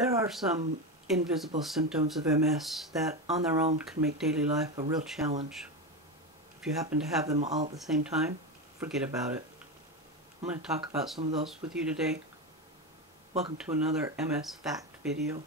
There are some invisible symptoms of MS that on their own can make daily life a real challenge. If you happen to have them all at the same time, forget about it. I'm going to talk about some of those with you today. Welcome to another MS Fact video.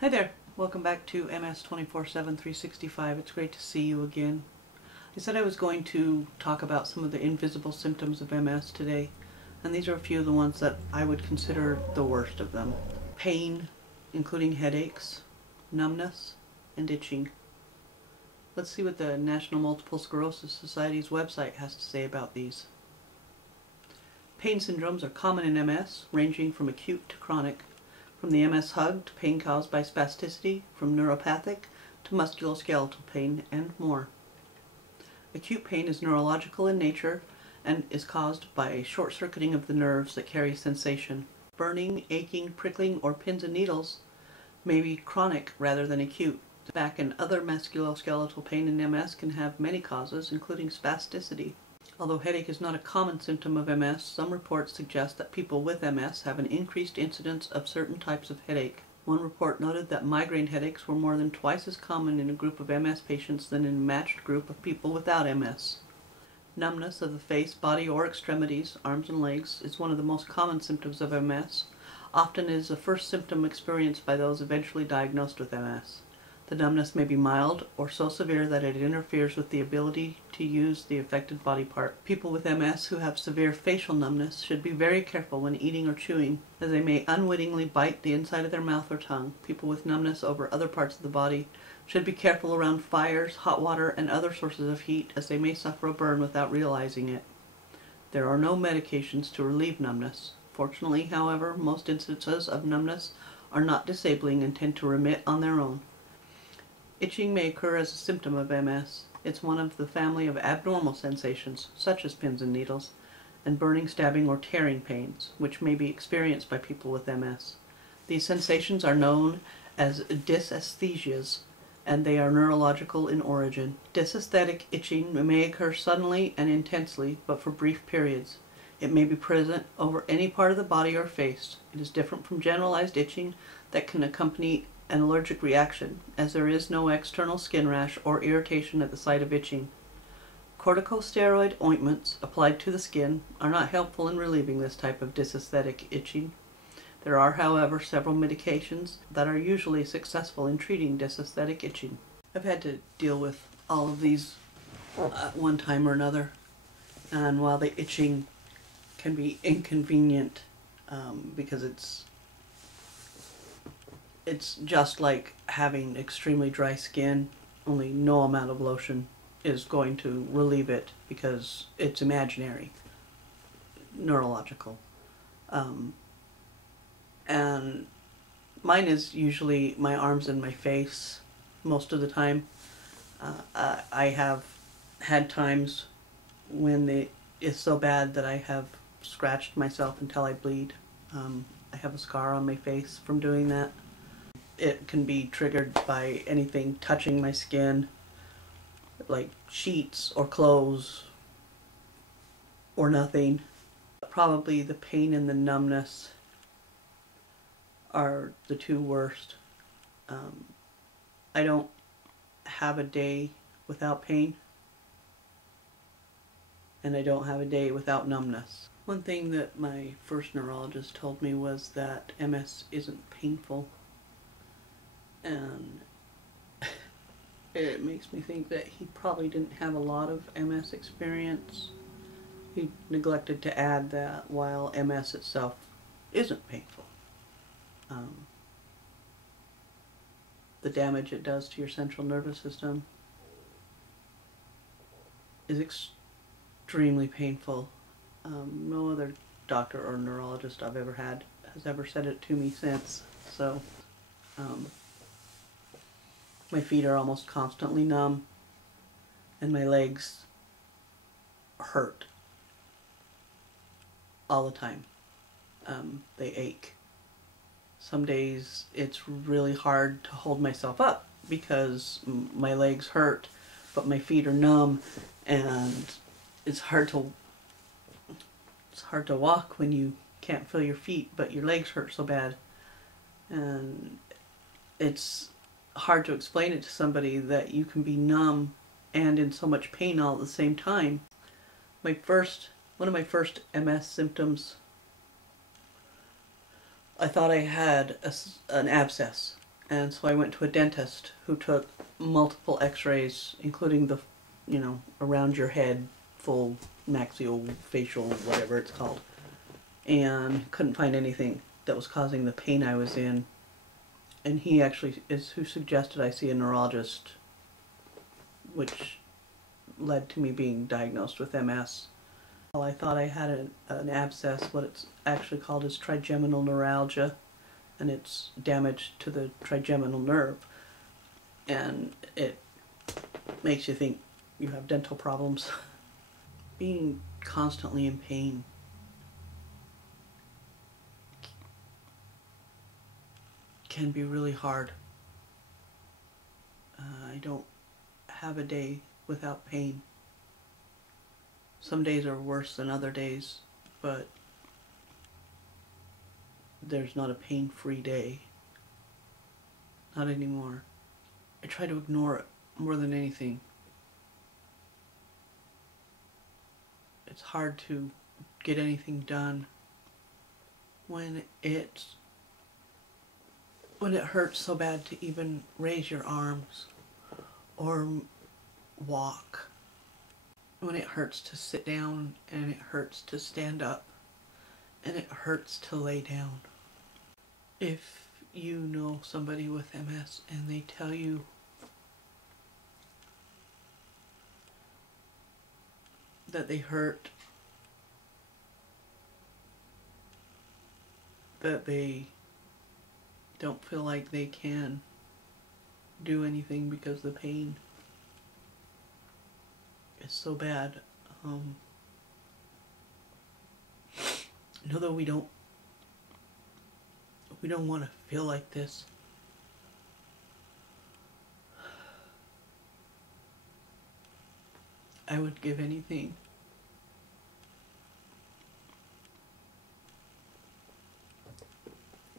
Hi there, welcome back to MS 24/7 365. It's great to see you again. I said I was going to talk about some of the invisible symptoms of MS today, and these are a few of the ones that I would consider the worst of them. Pain, including headaches, numbness, and itching. Let's see what the National Multiple Sclerosis Society's website has to say about these. Pain syndromes are common in MS, ranging from acute to chronic. From the MS hug to pain caused by spasticity, from neuropathic to musculoskeletal pain, and more. Acute pain is neurological in nature and is caused by a short-circuiting of the nerves that carry sensation. Burning, aching, prickling, or pins and needles may be chronic rather than acute. Back and other musculoskeletal pain in MS can have many causes, including spasticity. Although headache is not a common symptom of MS, some reports suggest that people with MS have an increased incidence of certain types of headache. One report noted that migraine headaches were more than twice as common in a group of MS patients than in a matched group of people without MS. Numbness of the face, body, or extremities, arms and legs, is one of the most common symptoms of MS. Often it is the first symptom experienced by those eventually diagnosed with MS. The numbness may be mild or so severe that it interferes with the ability to use the affected body part. People with MS who have severe facial numbness should be very careful when eating or chewing, as they may unwittingly bite the inside of their mouth or tongue. People with numbness over other parts of the body should be careful around fires, hot water, and other sources of heat, as they may suffer a burn without realizing it. There are no medications to relieve numbness. Fortunately, however, most instances of numbness are not disabling and tend to remit on their own. Itching may occur as a symptom of MS. It's one of the family of abnormal sensations, such as pins and needles, and burning, stabbing, or tearing pains, which may be experienced by people with MS. These sensations are known as dysesthesias, and they are neurological in origin. Dysesthetic itching may occur suddenly and intensely, but for brief periods. It may be present over any part of the body or face. It is different from generalized itching that can accompany an allergic reaction, as there is no external skin rash or irritation at the site of itching. Corticosteroid ointments applied to the skin are not helpful in relieving this type of dysesthetic itching. There are, however, several medications that are usually successful in treating dysesthetic itching. I've had to deal with all of these at one time or another, and while the itching can be inconvenient because it's just like having extremely dry skin, only no amount of lotion is going to relieve it because it's imaginary, neurological. And mine is usually my arms and my face most of the time. I have had times when it is so bad that I have scratched myself until I bleed. I have a scar on my face from doing that. It can be triggered by anything touching my skin, like sheets or clothes or nothing. Probably the pain and the numbness are the two worst. I don't have a day without pain, and I don't have a day without numbness. One thing that my first neurologist told me was that MS isn't painful. And it makes me think that he probably didn't have a lot of MS experience. He neglected to add that while MS itself isn't painful, the damage it does to your central nervous system is extremely painful. No other doctor or neurologist I've ever had has ever said it to me since. So my feet are almost constantly numb, and my legs hurt all the time. They ache. Some days it's really hard to hold myself up because my legs hurt, but my feet are numb, and it's hard to walk when you can't feel your feet, but your legs hurt so bad. And it's hard to explain it to somebody that you can be numb and in so much pain all at the same time. One of my first MS symptoms, I thought I had an abscess, and so I went to a dentist who took multiple x-rays, including the, around your head, full maxillofacial, whatever it's called, and couldn't find anything that was causing the pain I was in. And he actually is who suggested I see a neurologist, which led to me being diagnosed with MS. Well, I thought I had an abscess. What it's actually called is trigeminal neuralgia, and it's damage to the trigeminal nerve, and it makes you think you have dental problems. Being constantly in pain can be really hard. I don't have a day without pain. Some days are worse than other days, but there's not a pain-free day. Not anymore. I try to ignore it more than anything. It's hard to get anything done when it hurts so bad to even raise your arms or walk. When it hurts to sit down, and it hurts to stand up, and it hurts to lay down. If you know somebody with MS and they tell you that they hurt, that they don't feel like they can do anything because the pain is so bad, know that we don't want to feel like this. I would give anything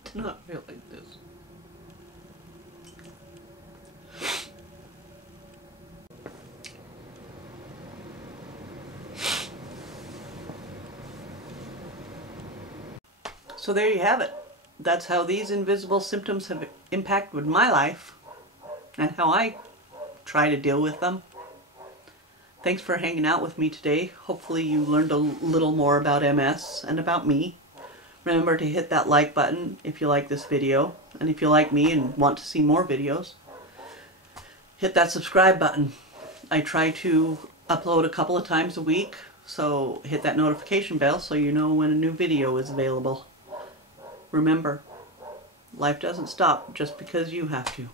to not feel like this. So there you have it. That's how these invisible symptoms have impacted my life and how I try to deal with them. Thanks for hanging out with me today. Hopefully you learned a little more about MS and about me. Remember to hit that like button if you like this video, and if you like me and want to see more videos, hit that subscribe button. I try to upload a couple of times a week, so hit that notification bell so you know when a new video is available. Remember, life doesn't stop just because you have to.